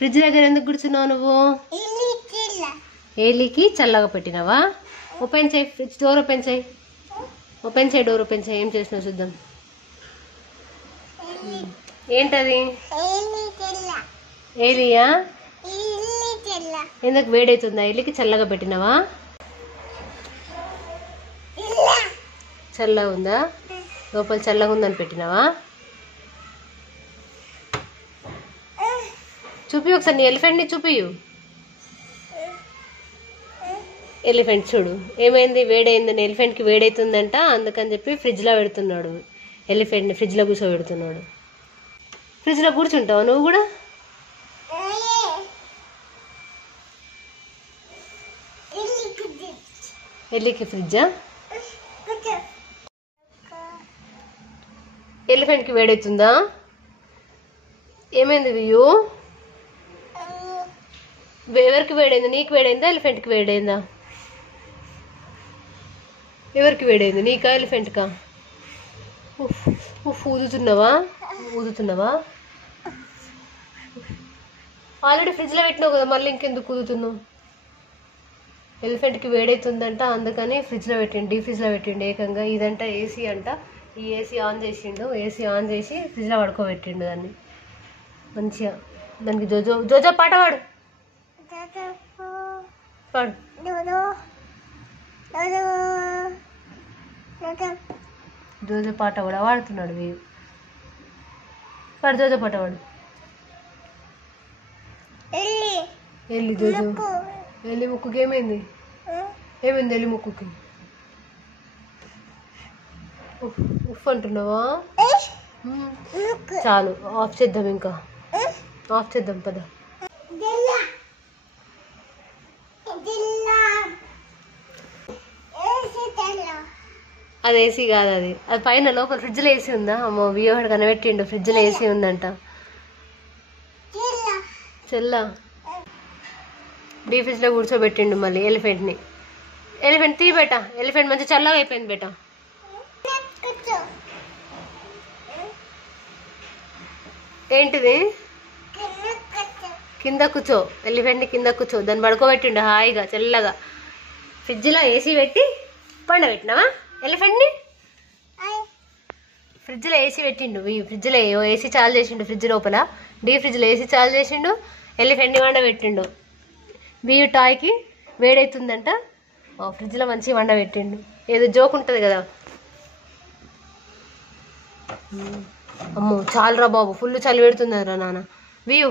Fridge దగ్గర ఎందుకు కూర్చున్నావు నువ్వు? ఏలికి చల్లగా పెట్టినావా? ఓపెన్ చేయి, ఫ్రిడ్జ్ డోర్ ఓపెన్ చేయి. ఓపెన్ చేయి, డోర్ ఓపెన్ చేయి. ఏం చేసినావు చూద్దాం. ఏంటది? ఏలియా? ఎందుకు వేడవుతుందా? ఏలికి చల్లగా పెట్టినావా? చల్లగా ఉందా? లోపల చల్లగా ఉందని పెట్టినావా? చూపి ఒకసారి నీ ఎలిఫెంట్ని చూపియు. ఎలిఫెంట్ చూడు ఏమైంది, వేడైందని. ఎలిఫెంట్కి వేడవుతుందంట, అందుకని చెప్పి ఫ్రిడ్జ్లో పెడుతున్నాడు. ఎలిఫెంట్ని ఫ్రిడ్జ్లో కూర్చోబెడుతున్నాడు. ఫ్రిడ్జ్లో కూర్చుంటావా నువ్వు కూడా? ఎలికి ఫ్రిడ్జా? ఎలిఫెంట్కి వేడవుతుందా? ఏమైంది వియూ? ఎవరికి వేడైంది? నీకు వేడైందా ఎలిఫెంట్కి వేడైందా? ఎవరికి వేడైంది, నీకా ఎలిఫెంట్కా? ఊదుతున్నావా? ఆల్రెడీ ఫ్రిడ్జ్లో పెట్టినావు కదా, మళ్ళీ ఇంకెందుకు ఊదుతున్నావు? ఎలిఫెంట్కి వేడవుతుందంట, అందుకని ఫ్రిడ్జ్లో పెట్టిండు, డీ ఫ్రిడ్జ్లో పెట్టిండు ఏకంగా. ఇదంట ఏసీ అంట. ఈ ఏసీ ఆన్ చేసిండు. ఏసీ ఆన్ చేసి ఫ్రిడ్జ్లో పడుకోబెట్టిండు దాన్ని మంచిగా. దానికి జోజో జోజో పాట పాడు. పాడు. జోజో పాట కూడా పాడుతున్నాడు వీడు. పాడు జోజో పాట పాడు. ఎల్లి జోజో. ఎల్లి ముక్కుకి ఏమైంది? ఏమైంది ఎల్లి ముక్కుకి? ఉఫ్ అంటున్నావా? చాలు, ఆఫ్ చేద్దాం. ఇంకా ఆఫ్ చేద్దాం పద. అది ఏసీ కాదు, అది పైన లోపల ఫ్రిడ్జ్లో ఏసీ ఉందా? అమ్మో వియోహడు కనబెట్టిండు, ఫ్రిడ్జ్లో ఏసీ ఉందంట. చెల్లా డీ ఫ్రిడ్జ్లో కూర్చోబెట్టిండు మళ్ళీ ఎలిఫెంట్ని. ఎలిఫెంట్ తీ బేట. ఎలిఫెంట్ మంచి చల్లగా అయిపోయింది బేట. ఏంటిది? కింద కూర్చో. ఎలిఫెంట్ని కింద కూర్చో. దాన్ని పడుకోబెట్టిండు హాయిగా చల్లగా. ఫ్రిడ్జ్లో ఏసీ పెట్టి పండబెట్టినావా ఎలిఫెంట్ని? ఫ్రిడ్జ్లో ఏసీ పెట్టిండు. ఫ్రిడ్జ్లో ఏసీ చాలు చేసిండు. ఫ్రిడ్జ్ లోపల డీ ఫ్రిడ్జ్లో ఏసీ చాలు చేసిండు. ఎలిఫెంట్ని వండబెట్టిండు. వీయు టాయ్కి వేడవుతుందంట, ఫ్రిడ్జ్లో మంచిగా వండబెట్టిండు. ఏదో జోక్ ఉంటుంది కదా. అమ్మో చాలురా బాబు, ఫుల్ చలి పెడుతుందిరా నాన్న. వీయు